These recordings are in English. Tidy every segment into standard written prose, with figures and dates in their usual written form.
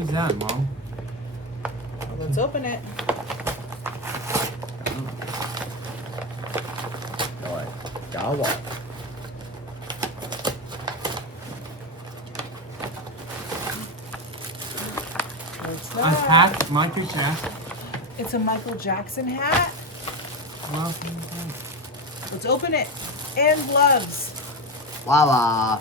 Who's that, Mom? Well, let's open it. Rồi, chó bò. What's A that? hat, Michael Jackson. It's a Michael Jackson hat. Well, Let's open it. And gloves. Wow.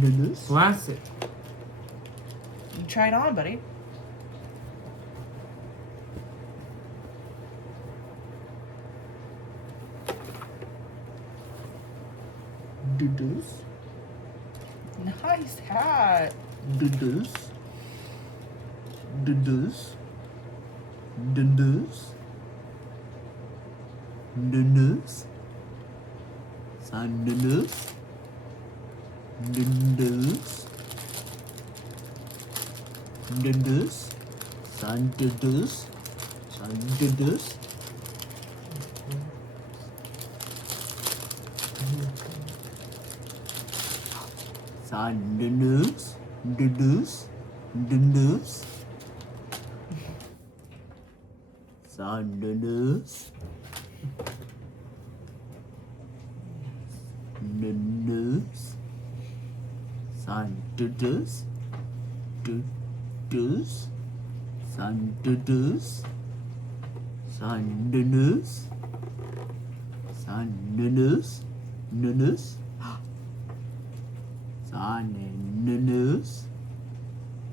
Noodles. classic. You try it on, buddy. Noodles. Nice hat. Noodles. Noodles. Noodles. Noodles. Son noodles. Noodles. Noodles. Son noodles. Son noodles. Son noodles. Noodles. Noodles. Son noodles. Noodles. Son noodles. Noodles. Son noodles. Son noodles. Son noodles. Noodles. Son noodles.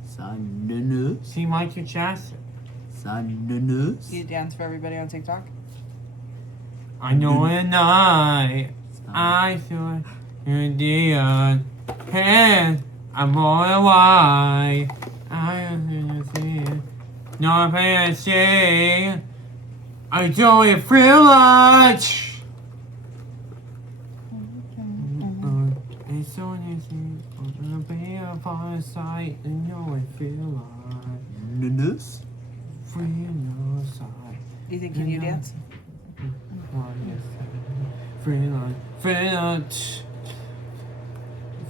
Son noodles. See Michael Jackson. Son noodles. You dance for everybody on TikTok? I know at night I feel in the hand. I'm all wide. I am see. No pain shame. I don't feel much. It's so easy. I'm be upon sight and know I feel like Noodles. free no side. Do you think can you dance? Oh, yes. Freelance, freelance,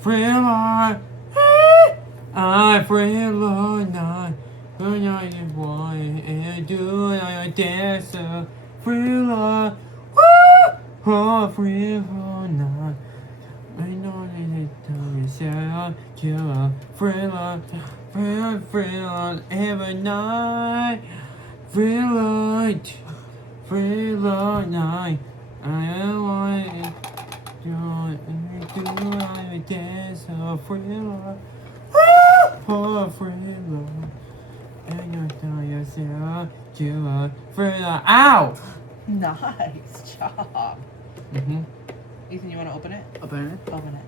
freelance. I freelance night. When I boy and do I dance freelance. Oh, freelance night. I know that time is out. Kill freelance, freelance, freelance every night. Freelance. Freelance night, I want it. Do I dance a freelance? Oh, freelance. And you tell yourself, you are freelance. Ow! Nice job. Mm-hmm. Ethan, you want to open it? Open it. Open it.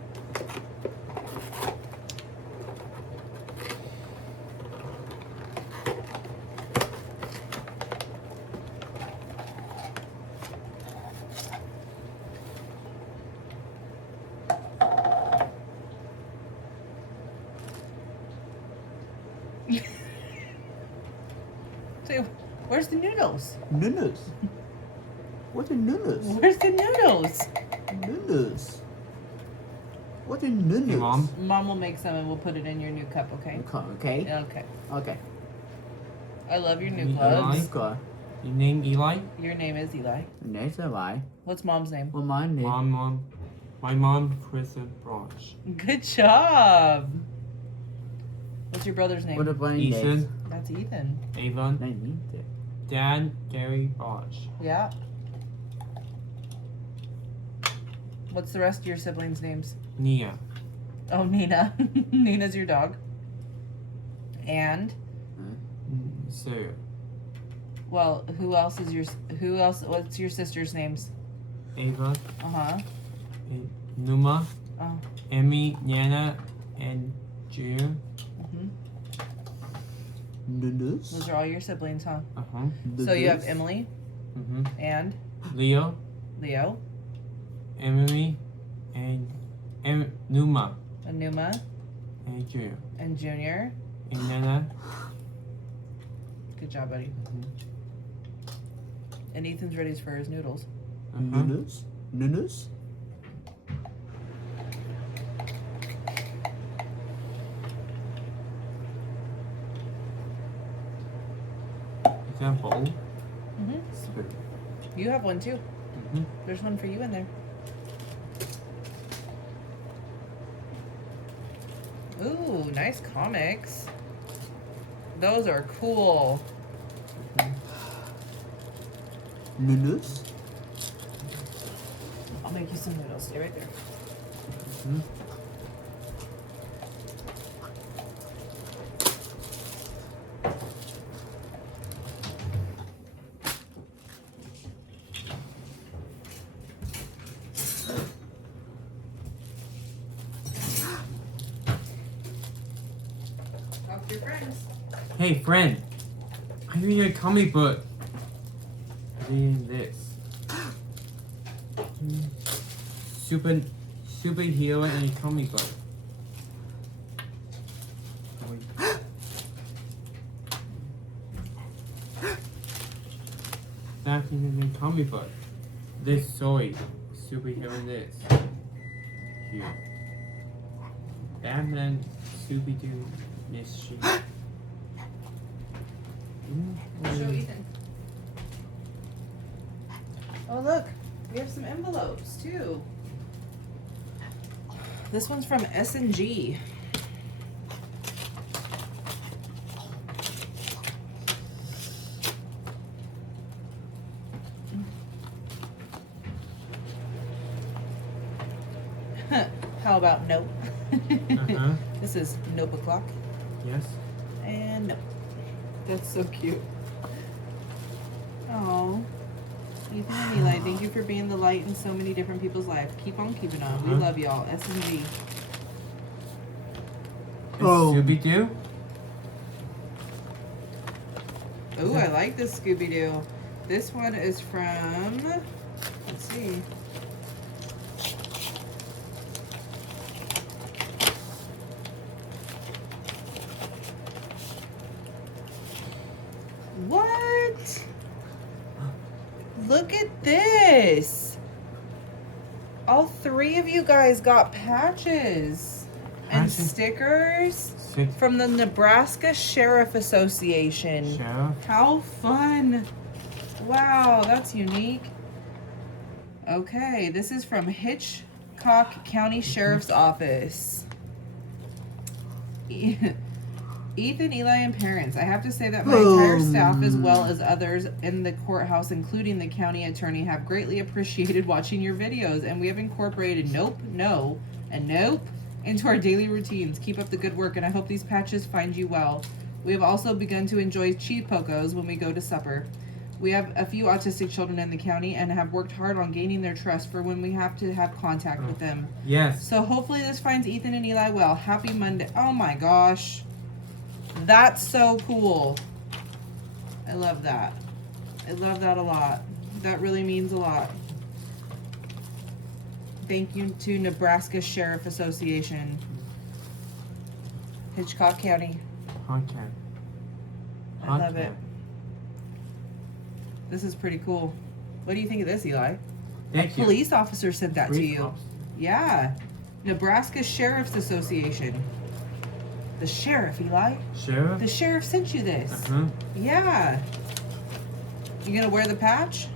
So, where's the noodles? Noodles. What are noodles? Where's the noodles? Noodles. What are noodles? Hey, Mom. Mom will make some and we'll put it in your new cup, okay? Okay. Okay. Okay. I love your new Eli? gloves. Okay. Your name Eli? Your name is Eli. Next Eli. What's Mom's name? Well, my name. Mom. My mom, Kristen Brosh. Good job. What's your brother's name? What about Ethan, That's Ethan. Avon, Name. Dad, Gary Bosch. Yeah. What's the rest of your siblings' names? Nia. Oh, Nina. Nina's your dog. And, Sarah. well, what's your sister's names? Ava, Uh-huh. Numa, Oh. Emmy, Nana, and June. hmm Noodles. Those are all your siblings, huh? Uh-huh. So you have Emily Mm-hmm. and Leo, Leo Emily, and Numa, and Numa and June. and Junior. And Nana, Good job, buddy. Mhm. And Ethan's ready for his noodles. Noodles? Noodles? Is that a bowl? Mm-hmm. Spoon. You have one too. Mm-hmm. There's one for you in there. Ooh, nice comics. Those are cool. Noodles? I'll make you some noodles. Stay right there. Mm-hmm. Talk to your friends. Hey, friend. I'm reading a comic book. Reading this. Superhero and a comic book. That's in the comic book. This story. Superhero in this. Here. Batman, Scooby-Doo, Mystery. Show Ethan. Oh look, we have some envelopes too. This one's from S&G. How about nope? Uh-huh. This is nope o'clock. Yes. And nope. That's so cute. Oh, Ethan and Eli, thank you for being the light in so many different people's lives. Keep on keeping on. We Uh-huh. love y'all. S&G. Oh. Scooby-Doo? Ooh, I like this Scooby-Doo. This one is from, let's see. What? Look at this. All three of you guys got patches and Patches? stickers Six. from the Nebraska Sheriff Association. Sheriff? How fun. Wow, that's unique. Okay, this is from Hitchcock County Sheriff's Office. Ethan, Eli, and parents. I have to say that my entire staff, as well as others in the courthouse, including the county attorney, have greatly appreciated watching your videos, and we have incorporated nope, no, and nope into our daily routines. Keep up the good work, and I hope these patches find you well. We have also begun to enjoy cheese pocos when we go to supper. We have a few autistic children in the county and have worked hard on gaining their trust for when we have to have contact with them. Yes. So hopefully this finds Ethan and Eli well. Happy Monday. Oh my gosh. That's so cool. I love that. I love that a lot. That really means a lot. Thank you to Nebraska Sheriff Association. Hitchcock County. Podcast. I love it. This is pretty cool. What do you think of this, Eli? Thank you. Police officer sent that to Police you. officer. Yeah. Nebraska Sheriff's Association. The sheriff, Eli. Sheriff? The sheriff sent you this. Uh-huh. Yeah. You gonna wear the patch?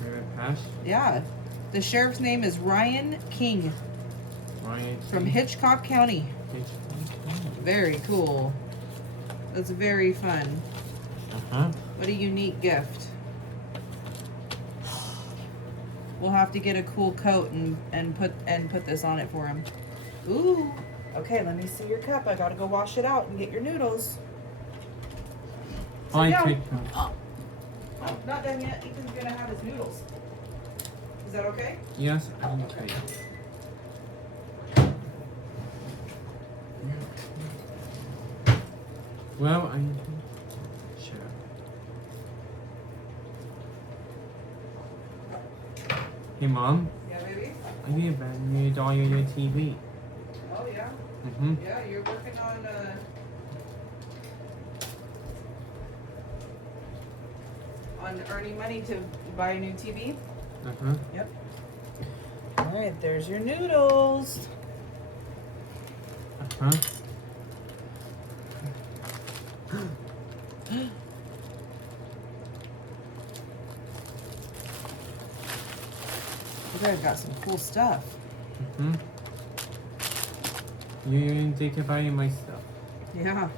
Sheriff Pass. Yeah. The sheriff's name is Ryan King Ryan. from Hitchcock County. Very cool. That's very fun. Uh-huh. What a unique gift. We'll have to get a cool coat and put this on it for him. Ooh. Okay, let me see your cup. I gotta go wash it out and get your noodles. I down. take Oh, not done yet. Ethan's gonna have his noodles. Is that okay? Yes, I'm okay. Well, I'm sure. Hey, Mom. Yeah, baby. I need a brand new doll on your TV. Oh yeah. Mm-hmm. Yeah, you're working on on earning money to buy a new TV? Uh-huh. Yep. All right, there's your noodles. Uh-huh. You guys got some cool stuff. Mm-hmm. You didn't take a bite of my stuff. Yeah.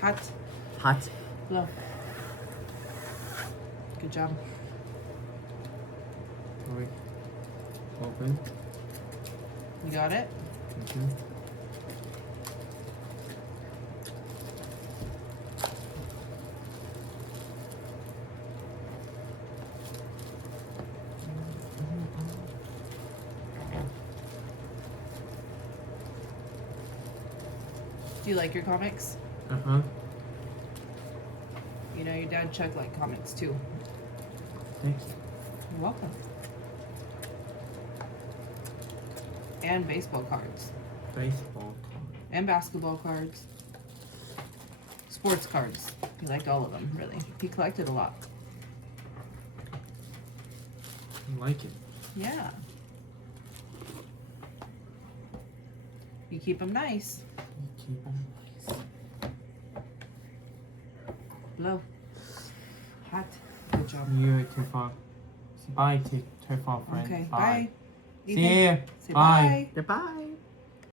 Hot. Hot. Look. Good job. Wait. Open. You got it? Mm-hmm. Do you like your comics? Uh-huh. You know, your dad Chuck liked comics too. Thank you. You're welcome. And baseball cards. Baseball card. And basketball cards. Sports cards. He liked all of them, really. He collected a lot. I like it. Yeah. You keep them nice. You keep them nice. Blow. Hot. Good job. You're too far. Bye, too far, friend. Okay, Bye. bye. See Ethan, ya. say Bye. bye. Goodbye.